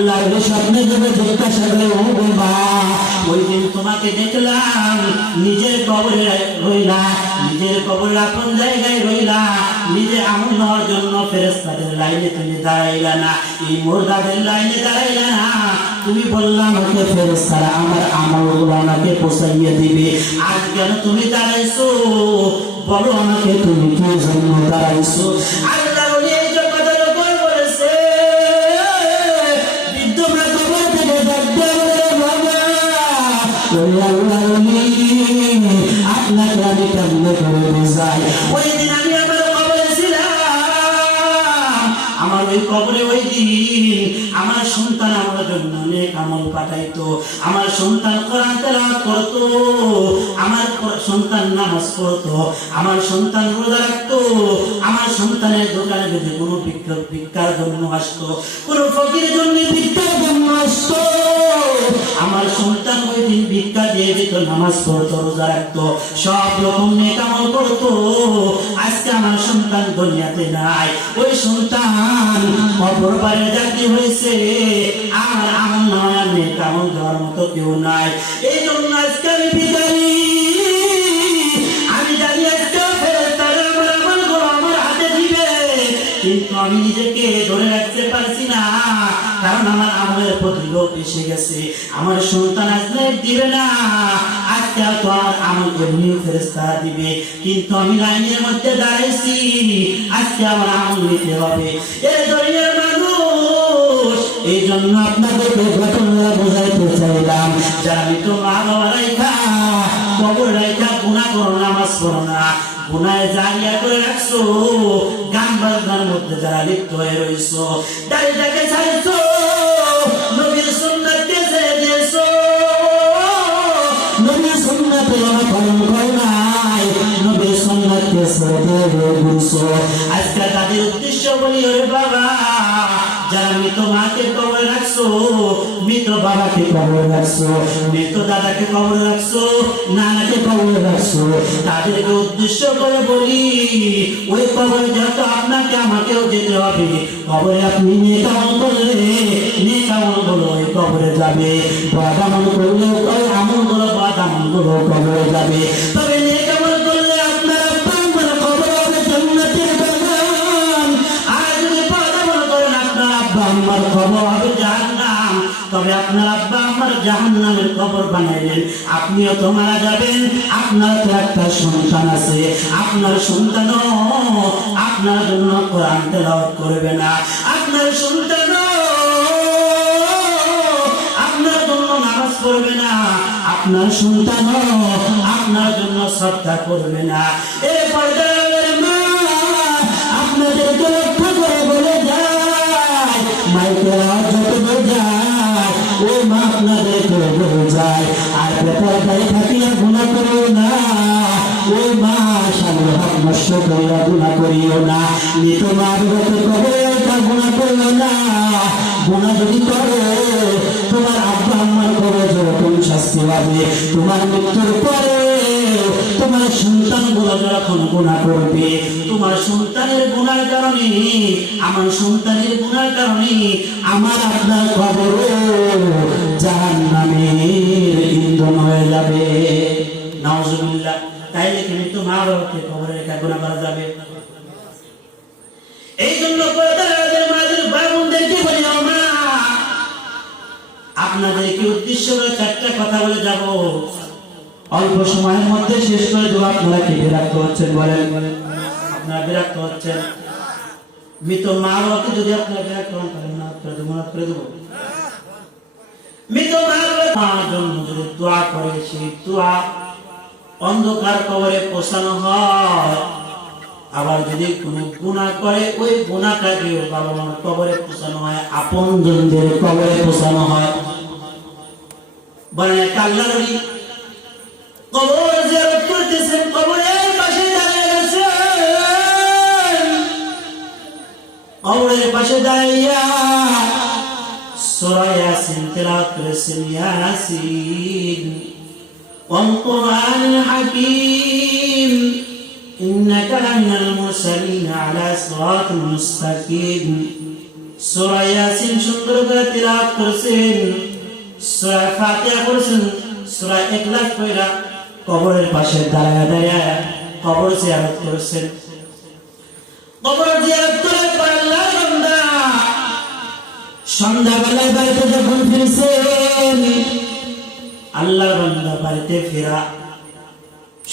আল্লাহর স্বপ্নে যবে জিজ্ঞাসা করে ও বাবা ওই দিন তোমাকে দেখলাম নিজের কবরে রইলা, নিজের কবরের আপন জায়গায় রইলা, নিজে আমল নেওয়ার জন্য ফেরেশতাদের লাইনে তুমি দাঁড়াইলা না, এই মুর্দাদের লাইনে দাঁড়াইলা না, তুমি বললাম আমাকে ফেরেশতারা আমার আমলগুলো আমাকে পৌঁছাইয়ে দিবে। আজ কেন তুমি দাঁড়াইছো? বলো আমাকে তুমি কি জন্য দাঁড়াইছো? আল্লাহ বলে এই যে কথার উপর বলেছে বিদ্যমান কবর থেকে ডাকতে বলে বাবা ওই আল্লাহ আপনাকে আমি কেমনে করে বোঝাই। ওই দিন আমি আমার কবরে ছিলাম, আমার ওই কবরে ওই দিন আমার সন্তান আমার জন্য নেক আমল পাঠাইতো, আমার সন্তান কোরআন তেলাওয়াত করতো, আমার সন্তান নামাজ পড়তো, আমার সন্তান রোজা রাখতো, আমার সন্তানের দোকানে যদি কোনো ভিক্ষার জন্য আসতো, কোনো ফকিরের জন্য ভিক্ষার জন্য আসতো, আমার সন্তান ওই দিন ভিক্ষা দিয়ে দিত, নামাজ পড়তো, রোজা রাখতো, সব রকম নেক আমল করতো। আজকে আমার সন্তান দুনিয়াতে নাই, ওই সন্তান অপরবারে জাতি হয়েছে, আমার আমল নয়, নেক আমল দেওয়ার মতো কেউ নাই। এই জন্য আজকে আমি বিদায়ী, আমি জানি আজকে ফেরেশতারা আমার আমলগুলো আমার হাতে দিবে, কিন্তু আমি নিজেকে ধরে রাখতে পারছি না, কারণ আমার আমলের প্রতি লোভ এসে গেছে। আমার সন্তান আজকে দিবে না, আজকে তো আর আমল এমনি ফেরেশতারা দিবে, কিন্তু আমি লাইনের মধ্যে দাঁড়াইছি, আজকে আমার আমল নিতে হবে। এই দুনিয়ার মানুষ, এই জন্য আপনাদেরকে ঘটনা বোঝাইতে চাইলাম, যারা আমি তো মা বাবা রাইখা কবর রাইখা গুনাহ করো, নামাজ পড়ো না, গুনাহে জারিয়া করে রাখছো, গান বাজনার মধ্যে যারা লিপ্ত হয়ে রইছো, দাড়িটাকে ছাড়ছো, নবীর সুন্নাতকে ছেড়ে দিয়েছো, নবীর সুন্নাতে অনুসরণ করো নাই, নবীর সুন্নাতকে ছেড়ে দিয়ে ঘুরছো। আজকে তাদের উদ্দেশ্য বলি, ওরে বাবা যারা মৃত মাকে কবরে রাখছো, মৃত বাবাকে কবরে রাখছো, মৃত দাদাকে কবরে রাখছো, নানাকে কবরে রাখছো, তাদেরকে উদ্দেশ্য করে বলি ওই কবরে যত আপনাকে আমাকেও যেতে হবে, কবরে আপনি নেক আমল করলে নেক আমলগুলো ওই কবরে যাবে, বদ আমল করলে ওই আমলগুলো বদ আমলগুলো কবরে যাবে। তবে নেক আমল করলে আপনার আব্বা আম্মার কবর হবে জান্নাতের বাগান, আর যদি বদ আমল করেন আপনার আব্বা আম্মার কবর হবে জাহান্নাম। তবে আপনার আব্বা আম্মার জাহান্নামের কবর বানাইলেন, আপনিও তো মারা যাবেন, আপনার তো একটা সন্তান আছে, আপনার সন্তানও আপনার জন্য কোরআন তেলাওয়াত করবে না, আপনার সন্তানও আপনার জন্য নামাজ পড়বে না, আপনার সন্তানও আপনার জন্য সদকা করবে না। এই পর্দার মা আপনাদেরকে লক্ষ্য করে বলে যায়, মাইকে যত যায় ও মা আপনাদেরকে বলে যায়, আর বেপরদায় থাকিয়া গুনাহ করিও না, ও মা স্বামীর হক নষ্ট করিয়া গুনাহ করিও না, মৃত মা বিগত করে গুনাহ করিও না। গুনাহ যদি করো তোমার আব্বা আম্মার করে যখন শাস্তি পাবে, তোমার মৃত্যুর পরে তোমার সন্তানগুলো যখন গুনাহ করবে, তোমার সন্তানের গুনার কারণে, আমার সন্তানের গুনার কারণে আমার আপনার কবর জাহান্নামের ইন্ধন হয়ে যাবে। নাউজুবিল্লাহ। তাইলে কিন্তু মা বাবাকে কবরে রেখে গুনাহ করা যাবে? এই জন্য পর্দার মাঝে বাবুদেরকে বলি, মা আপনাদেরকে উদ্দেশ্য করে চারটা কথা বলে যাব, অল্প সময়ের মধ্যে শেষ করে দেবো। আপনারা কি বিরক্ত হচ্ছেন বলেন? আপনারা বিরক্ত হচ্ছেন? মৃত মা বাবাকে যদি আপনারা বিরক্ত হন তাহলে মাফ করে দেবো, মাফ করে দেবো। মৃত মা বাবার জন্য যদি দোয়া করে, সেই দোয়া অন্ধকার কবরে পৌঁছানো হয়। আবার যদি কোনো গুনাহ করে, ওই গুনাহটাকে বাবা মার কবরে পৌঁছানো হয়, আপন জনদের কবরে পৌঁছানো হয়। বলে আল্লাহ নবী কবর জিয়ারত করতেছেন, কবরের পাশে দাঁড়িয়ে গেছেন, কবরের পাশে দাঁড়িয়ে সূরা ইয়াসিন তেলাওয়াত করেছেন। ইয়াসিন ওয়াল কুরআনিল হাকীম ইন্নাকা লামিনাল মুরসালিন আলা সিরাতিল মুস্তাকিম। সূরা ইয়াসিন সুন্দর করে তিলাওয়াত করেছেন, সূরা ফাতিহা করেছেন, সূরা ইখলাস পড়া কবরের পাশে দাঁড়ায় দাঁড়ায় কবর জিয়ারত করেছেন। কবর জিয়ারত করে আল্লাহর বান্দা সন্ধ্যাবেলায় বাড়িতে যখন ফিরছেন, আল্লাহর বান্দা বাড়িতে ফেরা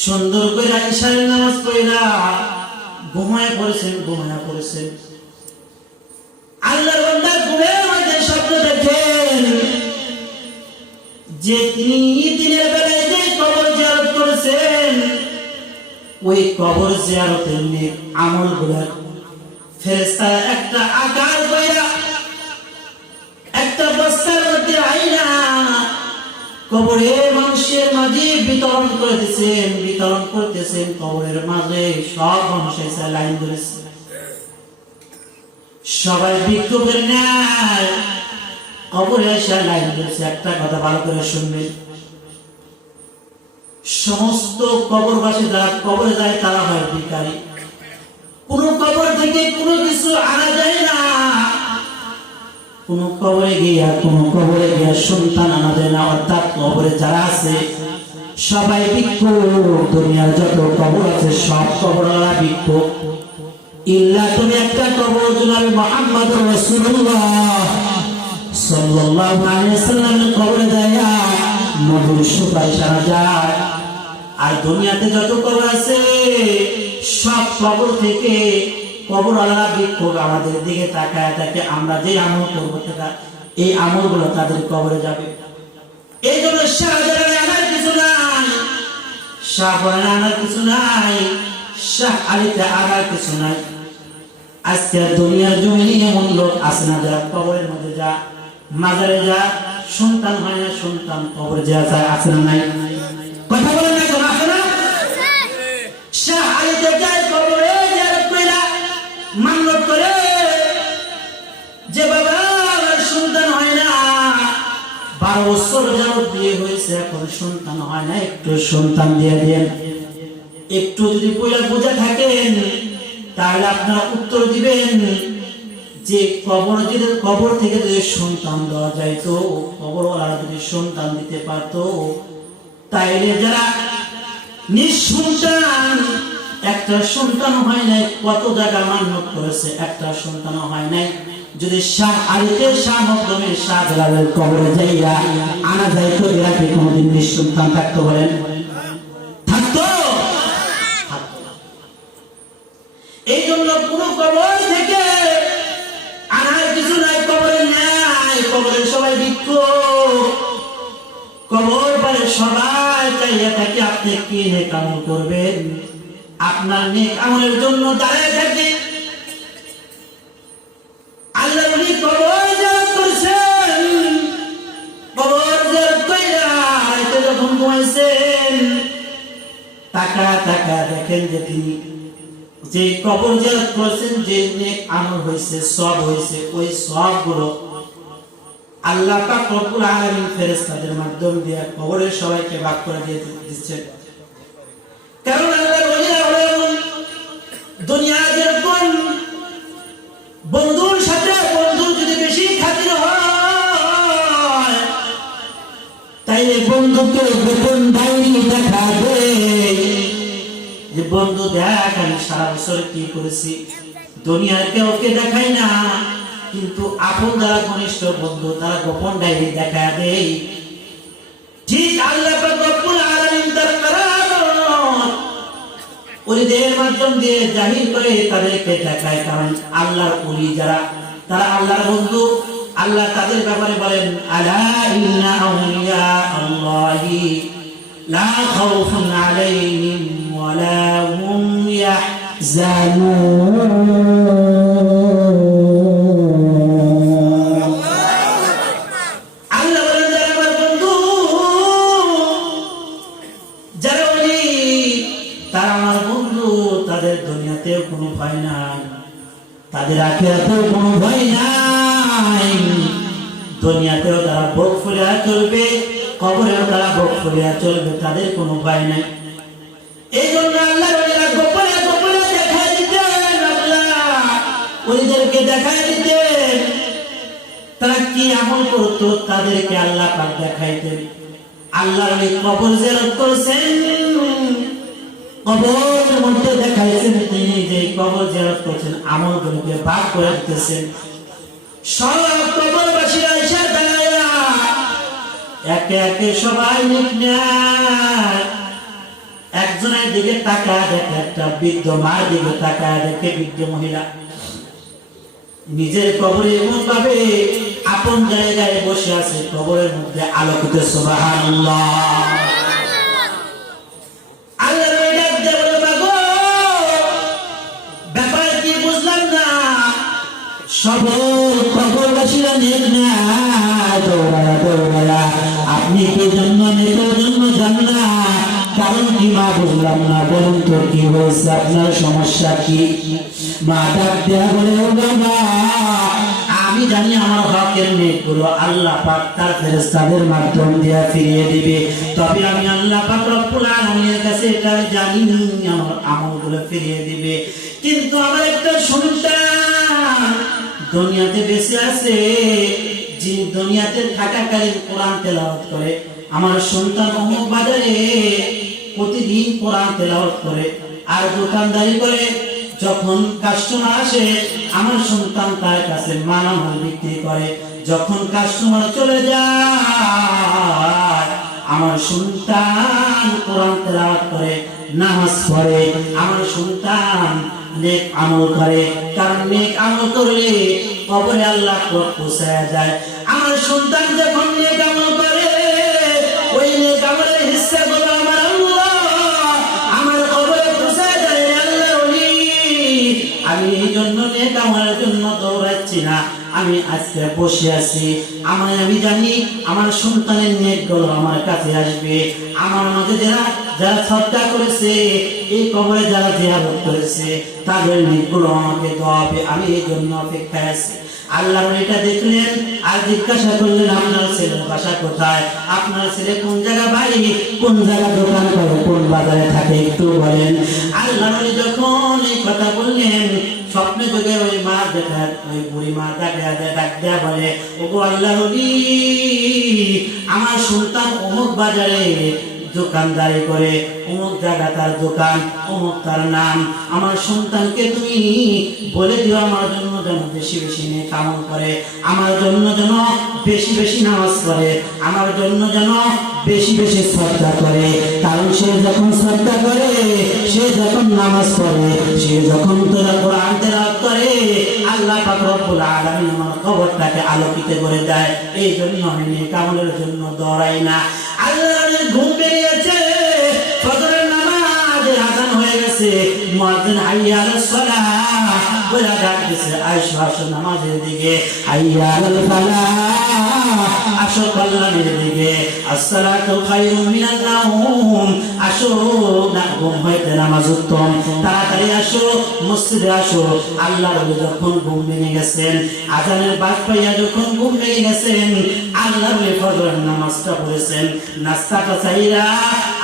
সুন্দর করে ইশারের নামাজ পড়া ঘুমায় পড়েছেন। আল্লাহর বান্দা ঘুমের মধ্যে স্বপ্ন দেখেন যে তিনি দিনের বেলায় যে কবর জিয়ারত করেছেন, ওই কবর জিয়ারতের নেক আমলগুলো ফেরেশতা একটা আকার কইরা একটা বস্তার মধ্যে আইনা কবরে মানুষের মাঝে বিতরণ করতেছেন। কবরের মাঝে সব মানুষ এসে লাইন ধরেছে, সবাই বিক্ষোভের ন্যায় কবরে এসে লাইন ধরেছে। একটা কথা ভালো করে শুনবেন, সমস্ত কবরবাসী যারা কবরে যায় তারা হয় ভিখারি। কোন কবর থেকে কোনো কিছু আনা যায় না, কোন কবরে গিয়া সন্তান আনা যায় না। অর্থাৎ কবরে যারা আছে সবাই ভিক্ষুক। দুনিয়ার যত কবর আছে সব কবরওয়ালা ভিক্ষুক, ইল্লা তুমি একটা কবর জনাবে মুহাম্মদ রাসূলুল্লাহ সাল্লাল্লাহু আলাইহি ওয়াসাল্লামের কবরে যায়া নবীর সুপারিশ আনা যায়। আর দুনিয়াতে যত কবর আছে সব কবর থেকে কবরওয়ালা ভিক্ষুক আমাদের দিকে তাকায় থাকে, আমরা যে আমল করবো এই আমলগুলো তাদের কবরে যাবে। এই জন্য শাহজালাল আনার কিছু নাই, শাহজালাল আনার কিছু নাই, শাহ আলীতে আনার কিছু নাই। আজকে দুনিয়ার জমিনে এমন লোক আছে না যারা কবরের মধ্যে যা মাজারে যা সন্তান হয় না, সন্তান কবরে যা যায়, আছে না নাই? কথা বলেন না কেন? আছে না? শাহ আলীতে যায় কবরে জিয়ারত কইরা মান্নত করে যে বাবা আমার সন্তান হয় না, 12 বছর যাবত বিয়ে হয়েছে এখন সন্তান হয় না, একটু সন্তান দিয়ে দেন। একটু যদি পয়লা বোঝা থাকেন তাহলে আপনারা উত্তর দিবেন যে কবর থেকে যদি সন্তান দেওয়া যাইতো, কবরওয়ালা যদি সন্তান দিতে পারতো, তাইলে যারা নিঃসন্তান একটা সন্তান হয় নাই কত জায়গা মান্যত করেছে, একটা সন্তান হয় নাই, যদি শাহ আলীতে শাহ মকদমের শাহজালালের কবরে যাইয়া আনা যাইতো, এরা কি কোনোদিন নিঃসন্তান থাকতে পারেন? থাকতো? এই জন্য কোন কবর থেকে আনার কিছু নাই, কবরে নাই, কবরে সবাই ভিক্ষুক। কবর পারে সবাই চাইয়া থাকে আপনি কি নেক আমল করবেন, আপনার নেক আমলের জন্য দাঁড়ায় থাকে। আল্লাহ উনি কবর জিয়ারত করছেন, কবর জিয়ারত কইরা রাতে যখন ঘুমাইছেন তাকা দেখেন যে তিনি যে কবর জিয়ারত করছেন, যে নেক আমল হয়েছে, সব হয়েছে, ওই সবগুলো আল্লাহ পাক রব্বুল আলামিন ফেরেশতাদের মাধ্যম দিয়ে কবরের সবাইকে ভাগ করে দিয়ে দিচ্ছেন। কারণ আল্লাহর ওলিরা হলেন দুনিয়ার যেরকম বন্ধুর সাথে বন্ধু যদি বেশি খাতির হয়, তাইলে বন্ধুকে বেতন ডায়েরি দেখা দেয় যে বন্ধু দেখ আমি সারা বছর কি করেছি। দুনিয়ার কেউকে দেখাই না, কিন্তু আপন যারা ঘনিষ্ঠ বন্ধু তারা গোপন ডায়েরি দেখা দেয়। ঠিক আল্লাহ পাক রব্বুল আলামিন তার কারামত ওলিদের মাধ্যম দিয়ে জাহির করে তাদেরকে দেখায়। কারণ আল্লাহর ওলি যারা, তারা আল্লাহর বন্ধু। আল্লাহ তাদের ব্যাপারে বলেন, আলা ইন্না আউলিয়া আল্লাহি লা খাউফুন আলাইহিম ওয়া লা হুম ইয়াহজানুন। আল্লাহ বলেন যারা আমার বন্ধু, যারা ওলি, তারা আমার বন্ধু, তাদের দুনিয়াতেও কোনো ভয় নাই, তাদের আখিরাতেও কোনো ভয় নাই। দুনিয়াতেও তারা বুক ফুলিয়া চলবে, কবরেও তারা বুক ফুলিয়া চলবে, তাদের কোনো ভয় নাই। এই জন্য আল্লাহ গোপনে গোপনে দেখাই দিতেন, আল্লাহ ওলিদেরকে দেখাই দিতেন তারা কি আমল করতো তাদেরকে আল্লাহ পাক দেখাইতেন। আল্লাহর ওই কবর জিয়ারত করেছেন, কবরের মধ্যে দেখাইছেন তিনি যে কবর জিয়ারত করছেন আমলগুলোকে ভাগ করে দিতেছেন। সব কবরবাসীরা এসে দাঁড়ায়া একে একে সবাই নেক নেয়। একজনের দিকে তাকায় দেখে একটা বৃদ্ধ মার দিকে তাকায় দেখে বৃদ্ধ মহিলা নিজের কবরে এমন ভাবে আপন জায়গায় বসে আছে, কবরের মধ্যে আলোকিত। সুবহানাল্লাহ। আল্লাহর ওই ডাক দিয়ে বলে, মাগো ব্যাপার কি বুঝলাম না। সব কবরবাসীরা নেক না দৌড়ায়া দৌড়ায়া আপনি কি জন্য নেকের জন্য যান না? কারণ কি মা বুঝলাম না, বলুন তো কি হয়েছে, আপনার সমস্যা কি? মা ডাক দেয়া বলে, ও বাবা আমি জানি আমার হকের নেকগুলো আল্লাহ পাক তার ফেরেশতাদের মাধ্যম দিয়ে ফিরিয়ে দিবে, তবে আমি আল্লাহ পাক রব্বুল আলামিনের কাছে এটা জানি আমার আমলগুলো ফিরিয়ে দিবে। কিন্তু আমার একটা সন্তান দুনিয়াতে বেঁচে আছে, যে দুনিয়াতে থাকাকালীন কোরআন তেলাওয়াত করে। আমার সন্তান অমুক বাজারে প্রতিদিন কোরআন তেলাওয়াত করে আর দোকানদারি করে। যখন কাস্টমার আসে আমার সন্তান তার কাছে মালামাল বিক্রি করে। যখন কাস্টমার চলে যায় আমার সন্তান কোরআন তেলাওয়াত করে, নামাজ পড়ে। আমার সন্তান নেক আমল করে, কারণ নেক আমল করলে কবরে আল্লাহ পৌঁছায়া যায়। আমার সন্তান যখন নেক আমল করে ওই নেক আমলের হিস্সাগুলো আমার আল্লাহ আমার কবরে পৌঁছায়া যায়। আল্লাহর ওলি আমি এই জন্য নেক আমলের জন্য দৌড়াচ্ছি না, আমি আজকে বসে আছি। আমি জানি আমার সন্তানের নেকগুলো আমার কাছে আসবে। আমার মাঝে যারা যারা সদকা করেছে, এই কবরে যারা জিয়ারত করেছে তাদের নেকগুলো আমাকে দেওয়া হবে। আমি এই জন্য অপেক্ষায় আছি। আল্লাহ এটা দেখলেন আর জিজ্ঞাসা করলেন, আপনার ছেলের বাসা কোথায়? আপনার ছেলে কোন জায়গা বাড়ি, কোন জায়গা দোকান করে, কোন বাজারে থাকে একটু বলেন। আল্লাহ যখন এই কথা বললেন স্বপ্নে যোগে ওই মা দেখা ওই বুড়ি মা ডাক দেয়া বলে, ওগো আল্লাহর ওলি আমার সন্তান অমুক বাজারে দোকানদারি করে, অমুক জায়গা তার দোকান, অমুক তার নাম। আমার সন্তানকে তুমি বলে দিও আমার জন্য যেন বেশি বেশি নেক আমল করে, আমার জন্য যেন বেশি বেশি নামাজ পড়ে, আমার জন্য যেন বেশি বেশি শ্রদ্ধা করে। কারণ সে যখন শ্রদ্ধা করে, সে যখন নামাজ পড়ে, সে যখন তোরা কোরআন তেলাওয়াত করে আল্লাহ পাক রব্বুল আলামিন আমার কবরটাকে আলোকিত করে দেয়। এই জন্য আমি নেক আমলের জন্য দৌড়াই না। আল্লাহর ঘুম পেরিয়েছে, ফজরের নামাজের আযান হয়ে গেছে, মুয়াজ্জিন হাইয়া আলাস সালাহ বলে ডাক দিছে, আয়েশা আসো নামাজের দিকে, হাইয়া আলাল ফালাহ আসো কল্যাণের দিকে, আসসালাতু খায়রুম মিনান নাওম আসো না ঘুম হইতে নামাজ উত্তম, তাড়াতাড়ি আসো মসজিদে আসো। আল্লাহর যখন ঘুম ভেঙে গেছেন, আযানের বাদ পাইয়া যখন ঘুম ভেঙে গেছেন, আল্লাহর ফজরের নামাজটা পড়েছেন। নাস্তাটা চাইরা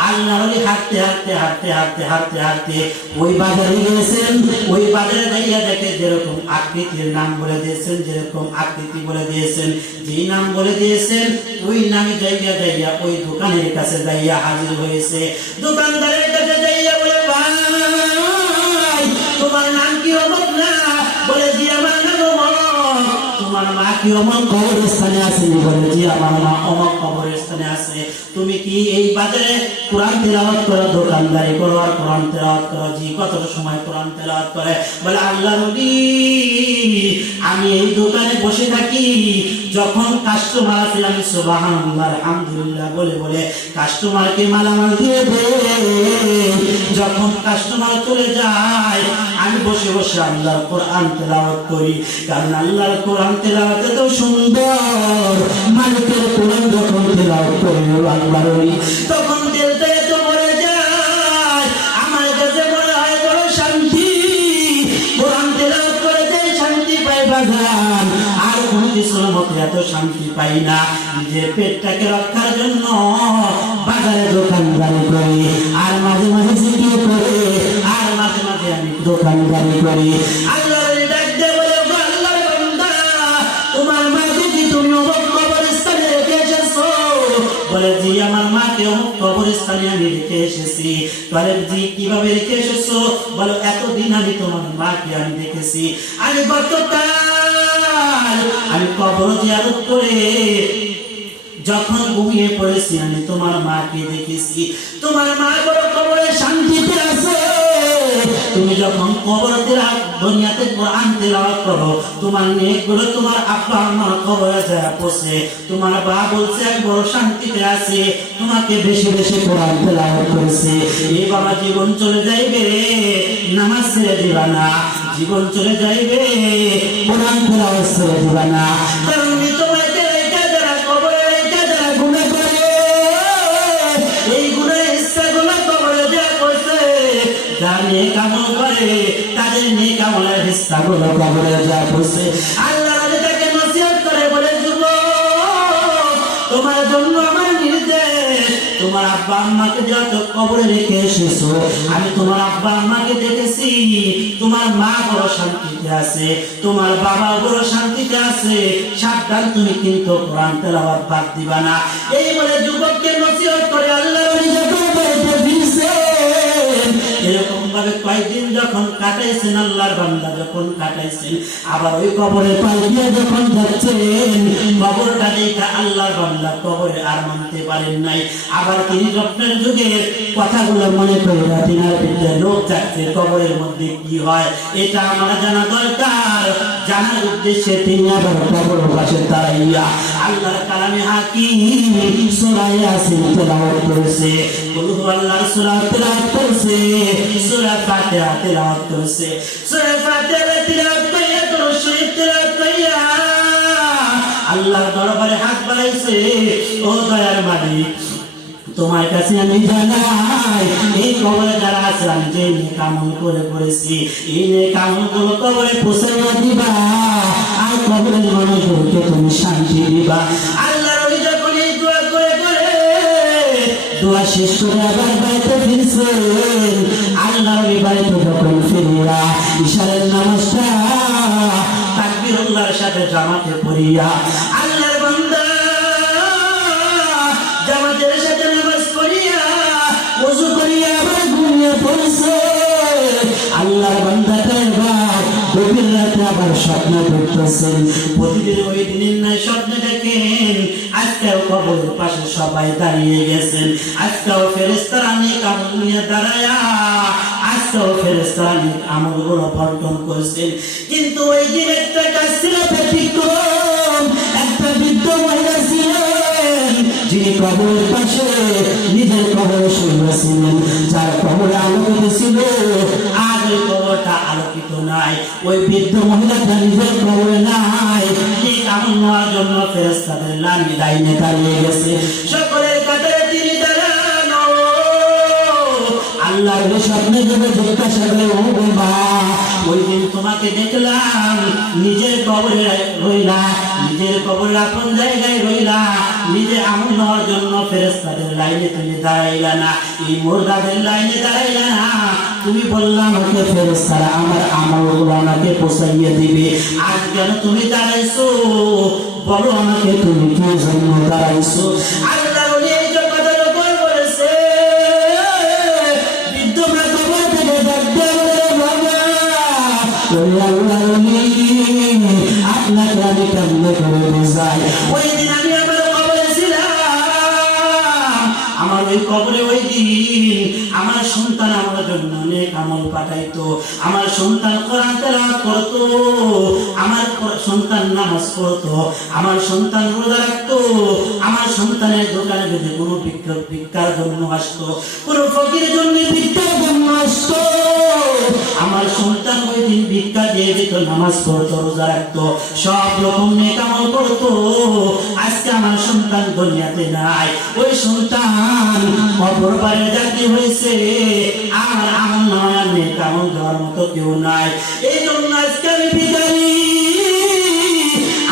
আল্লাহর হাঁটতে হাঁটতে হাঁটতে হাঁটতে হাঁটতে হাঁটতে ওই বাজারে গেছেন। ওই বাজারে যাইয়া দেখে যেরকম আকৃতির নাম বলে দিয়েছেন, যেরকম আকৃতি বলে দিয়েছেন, যেই নাম বলে দিয়েছেন ওই নামে যাইয়া যাইয়া ওই দোকানের কাছে যাইয়া হাজির হয়েছে। দোকানদারের কাছে যাইয়া বলে, ভাই তোমার নাম কি অমুক না? বলে জি আমার নাম অমুক। তোমার মা কি অমুক কবরস্থানে আছে? বলে জি আমার মা অমুক কবরস্থানে আছে। তুমি কি এই বাজারে কোরআন তেলাওয়াত করো, দোকানদারি করো আর কোরআন তেলাওয়াত করো? জি। কতটা সময় কোরআন তেলাওয়াত করে? বলে আল্লাহর ওলি আমি এই দোকানে বসে থাকি, যখন কাস্টমার আসে আমি সুবহানাল্লাহ আলহামদুলিল্লাহ বলে বলে কাস্টমারকে মালামাল দিয়ে দেই। যখন কাস্টমার চলে যায় আমি বসে বসে আল্লাহর কোরআন তেলাওয়াত করি, কারণ আল্লাহর কোরআন তেলাওয়াত এত সুন্দর। মালিকের কোরআন যখন তেলাওয়াত করি আল্লাহর ওলি, তখন দিলটা এত ভরে যায়, আমার কাছে মনে হয় বড় শান্তি। কোরআন তেলাওয়াত করে যে শান্তি পাই বাজান, আর কোন কিছুর মধ্যে এত শান্তি পাই না। নিজের পেটটাকে রক্ষার জন্য বাজারে দোকানদারি করি, আর মাঝে মাঝে জিকির করে, আর মাঝে মাঝে আমি দোকানদারি করি। আল্লাহর ডাক দিয়ে বলে, আল্লাহর বান্দা তোমার মা যদি এসেছি। বলে জি কিভাবে রেখে এসেছো? বলো এতদিন আমি তোমার মাকে আমি দেখেছি, আমি গতকাল আমি কবর জিয়ারত করে যখন ঘুমিয়ে পড়েছি আমি তোমার মাকে দেখেছি, তোমার মা বড় কবরে শান্তিতে আছে। তুমি যখন কবর দুনিয়াতে কোরআন তেলাওয়াত করো, তোমার নেকগুলো তোমার আব্বা আম্মা কবরে যায় পড়ছে, তোমার বাবা বলছে এক বড় শান্তিতে আছে, তোমাকে বেশি বেশি কোরআন তেলাওয়াত করেছে। এই বাবা জীবন চলে যাইবে, নামাজ ছেড়ে দিবা না, জীবন চলে যাইবে, কোরআন তেলাওয়াত ছেড়ে দিবা না। কারণ তোমাকে তাদের নেক আমলের হিস্সাগুলো কবরে যা পড়ছে। আল্লাহ তাকে নসিহত করে বলে, যুবক তোমার জন্য আমার নির্দেশ, তোমার আব্বা আম্মাকে যত কবরে রেখে এসেছো, আমি তোমার আব্বা আম্মাকে দেখেছি, তোমার মা বড় শান্তিতে আছে, তোমার বাবা বড় শান্তিতে আছে, সাবধান তুমি কিন্তু কোরআন তেলাওয়াত বাদ দিবা না। এই বলে যুবককে নসিহত করে আল্লাহ এরকম ভাবে কয়েকদিন যখন কাটাইছেন, আল্লাহর বান্দা যখন কাটাইছেন, আবার ওই কবরের পাশে যখন যাচ্ছেন, কবরটা দেখা আল্লাহর বান্দা কবরে আর মানতে পারেন নাই। আবার তিনি স্বপ্নের যুগের কথাগুলো মনে করে তিনার ভিতরে লোক যাচ্ছে কবরের মধ্যে কি হয়, এটা আমার জানা দরকার। জানার উদ্দেশ্যে তিনি আবার কবরের পাশে দাঁড়াইয়া আল্লাহর কালামে হাকিম সূরা ইয়াসিন তেলাওয়াত করেছে, বলু আল্লাহর সূরা তেলাওয়াত করেছে, সূরা ফাতিহা তেলাওয়াত করেছে। সূরা ফাতিহা তেলাওয়াত কইরা দরুদ শরীফ তেলাওয়াত কইরা আল্লাহর দরবারে হাত বাড়াইছে, ও দয়ার মালিক তোমার কাছে আমি জানাই, এই কবরে যারা আছে আমি যে নেক আমল করে করেছি, এই নেক আমলগুলো কবরে পৌঁছাইয়া দিবা, আর কবরের মানুষগুলোকে তুমি শান্তি দিবা। আল্লাহর ওলি যখন এই দোয়া করে করে দোয়া শেষ করে আবার বাড়িতে ফিরছেন, আল্লাহর ওই বাড়িতে যখন ফিরিয়া ইশারের নামাজটা তাকবীরুল্লাহর সাথে জামাতে পড়িয়া আল্লাহর বান্দা জামাতের সাথে নামাজ পড়িয়া ওযু করিয়া আবার ঘুমিয়ে পড়ছে। আল্লাহর বান্দাটা এবার গভীর রাতে আবার স্বপ্ন দেখতেছেন, প্রতিদিন ওই দিনের নয় স্বপ্ন দেখেন, আজকেও কবরের পাশে সবাই দাঁড়িয়ে গেছেন, আজকেও ফেরেশতারা নেক আমল নিয়ে দাঁড়ায়া আজকেও ফেরেশতারা নেক আমলগুলো বন্টন করছেন। কিন্তু ওই দিন একটা কাজ ছিল ব্যতিক্রম, একটা বৃদ্ধ মহিলা ছিলেন যিনি কবরের পাশে নিজের কবরে শুয়েছিলেন, যার কবরে আলোকিত ছিল, আজ ওই কবরটা আলোকিত নাই, ওই বৃদ্ধ মহিলাটা নিজের কবরে নাই, ঠিক আমল নেওয়ার জন্য ফেরেশতাদের লাইনে লাইনে দাঁড়িয়ে গেছে, সকলের কাতারে তিনি দাঁড়ানো। আল্লাহর স্বপ্নে যবে জিজ্ঞাসা করে, ও বাবা ওই দিন তোমাকে দেখলাম নিজের কবরে রইলা, নিজের কবরের আপন জায়গায় রইলা, নিজে আমল নেওয়ার জন্য ফেরেশতাদের লাইনে তুমি দাঁড়াইলা না, এই মুর্দাদের লাইনে দাঁড়াইলা না, তুমি বললাম আমাকে ফেরেশতারা আমার আমলগুলো আমাকে পৌঁছাইয়ে দিবে, আজ কেন তুমি দাঁড়াইছো? বলো আমাকে তুমি কি জন্য দাঁড়াইছো? আল্লাহ বলে এই যে কথাটা বলেছে, বিদ্যমান কবর থেকে দেখতে বলে বাবা আপনাকে আমি কেমনে করে বোঝাই। ওই দিন আমি আমার কবরে ছিলাম, আমার ওই কবরে ওই দিন আমার সন্তান আমার জন্য নেক আমল পাঠাইতো, আমার সন্তান কোরআন তেলাওয়াত করতো, আমার সন্তান নামাজ পড়তো, আমার সন্তান রোজা রাখতো, আমার সন্তানের দোকানে যদি কোনো ভিক্ষার জন্য আসতো, কোনো ফকিরের জন্য ভিক্ষার জন্য আসতো, আমার সন্তান ওই দিন ভিক্ষা দিয়ে দিত, নামাজ পড়তো, রোজা রাখতো, সব রকম নেক আমল করতো। আজকে আমার সন্তান দুনিয়াতে নাই, ওই সন্তান অপরবারে জাতি হয়েছে, আমার আমল নয় নেক আমল দেওয়ার মতো কেউ নাই। এই জন্য আজকে আমি বিদায়ী,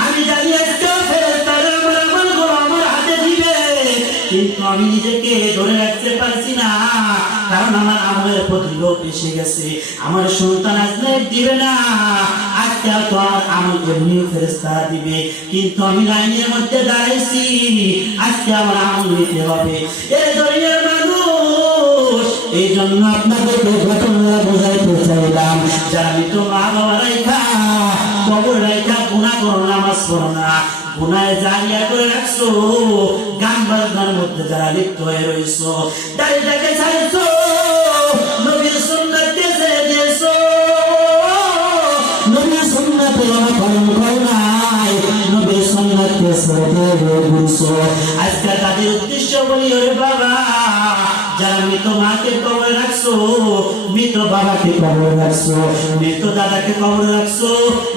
আমি জানি আজকে ফেরেশতারা আমার আমলগুলো আমার হাতে দিবে, কিন্তু আমি নিজেকে ধরে রাখতে পারছি না, কারণ আমার আমলের প্রতি লোভ এসে গেছে, আমার সন্তান আজকে দিবে না, আজকে তো আমার আমল এমনি ফেরেশতারা দিবে, কিন্তু আমি লাইনের মধ্যে দাঁড়াইছি, আজকে আমার আমল নিতে হবে। এই দুনিয়ার মানুষ এই জন্য আপনাদেরকে ঘটনা বোঝাইতে চাইলাম, যারা মৃত মা বাবা রাইখা কবর রাইখা গুনাহ করো, নামাজ পড়ো না, গুনায় জারিয়া করে রাখছো, গান বাজনার মধ্যে যারা লিপ্ত হয়ে রইছো, দাড়িটাকে ছাড়ছো, নবীর সুন্নাতকে ছেড়ে দিয়েছো, নবীর সুন্নাতে অনুসরণ করো নাই, নবীর সুন্নাতকে ছেড়ে দিয়ে ঘুরছো। আজকে তাদের উদ্দেশ্য বলি, ওরে বাবা, যারা মৃত মাকে কবরে রাখছো, মৃত বাবাকে কবরে রাখছো, মৃত দাদাকে কবরে রাখছো,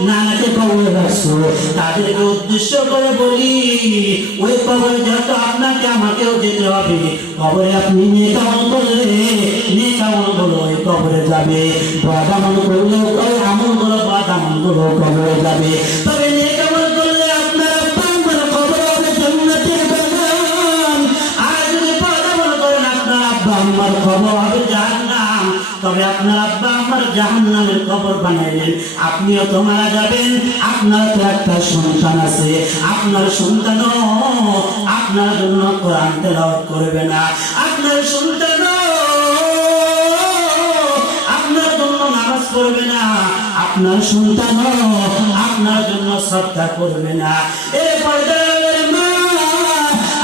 নানাকে কবরে রাখছো, তাদেরকে উদ্দেশ্য করে বলি, ওই কবরে যত আপনাকে আমাকেও যেতে হবে। কবরে আপনি নেক আমল করলে নেক আমলগুলো ওই কবরে যাবে, বদ আমল করলে ওই আমলগুলো বদ আমলগুলো কবরে যাবে। তবে নেক আমল করলে আপনার আব্বা আম্মার কবর হবে জান্নাতের বাগান, আর যদি বদ আমল করেন আপনার আব্বা আম্মার কবর হবে জাহান্নাম। তবে আপনার আব্বা আম্মার জাহান্নামের কবর বানাইলেন, আপনিও তো মারা যাবেন, আপনার তো একটা সন্তান আছে, আপনার সন্তানও আপনার জন্য কোরআন তেলাওয়াত করবে না, আপনার সন্তানও আপনার জন্য নামাজ পড়বে না, আপনার সন্তানও আপনার জন্য সদকা করবে না। এ পর্দার মা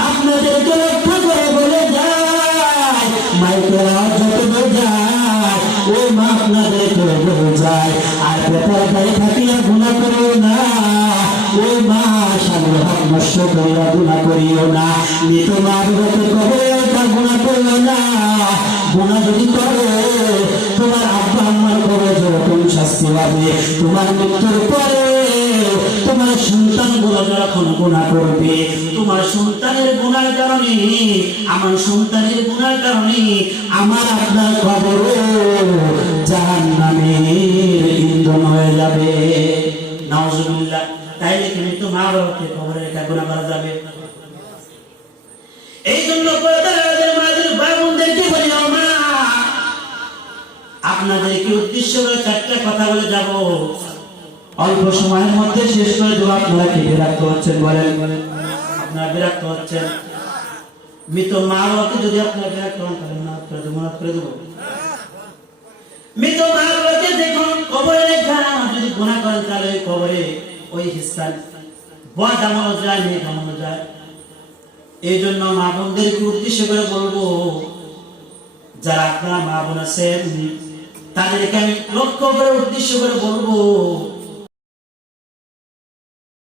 আপনাদেরকে রক্ষা করে বলে যায়, মাইকের আওয়াজ যত যায় ওই মা আপনাদেরকে বলে যায়, আর বেপরদায় থাকিয়া গুনাহ করিও না, ওই মা স্বামীর হক নষ্ট করিয়া গুনাহ করিও না, মৃত মা বিরত কবে গুনাহ করিও না। গুনাহ যদি করো তোমার আব্বা আম্মার কবরে যখন শাস্তি পাবে, তোমার মৃত্যুর পরে তোমার সন্তানগুলো যখন গুনাহ করবে, তোমার সন্তানের গুনার কারণে, আমার সন্তানের গুনার কারণে আমার আপনার কবর জাহান্নামের ইন্ধন হয়ে যাবে। নাউজুবিল্লাহ। তাইলে কি মৃত্যু মা বাবাকে কবরে রেখে গুনাহ করা যাবে? এই জন্য পর্দার মাঝে বাবুদেরকে বলি, মা আপনাদেরকে উদ্দেশ্য করে চারটা কথা বলে যাব, অল্প সময়ের মধ্যে শেষ করে দেবো। আপনারা কি বিরক্ত হচ্ছেন বলেন? আপনারা বিরক্ত হচ্ছেন? মৃত মা বাবাকে যদি আপনারা বিরক্ত হন তাহলে মাফ করে দেবো। মৃত মা বাবাকে দেখুন কবরে রেখা যদি গুনাহ করেন তাহলে ওই কবরে ওই হিস্সান বদ আমল যায়, নেক আমল যায়। এই জন্য মা বোনদেরকে উদ্দেশ্য করে বলবো, যারা আপনারা মা বোন আছেন তাদেরকে আমি লক্ষ্য করে উদ্দেশ্য করে বলবো,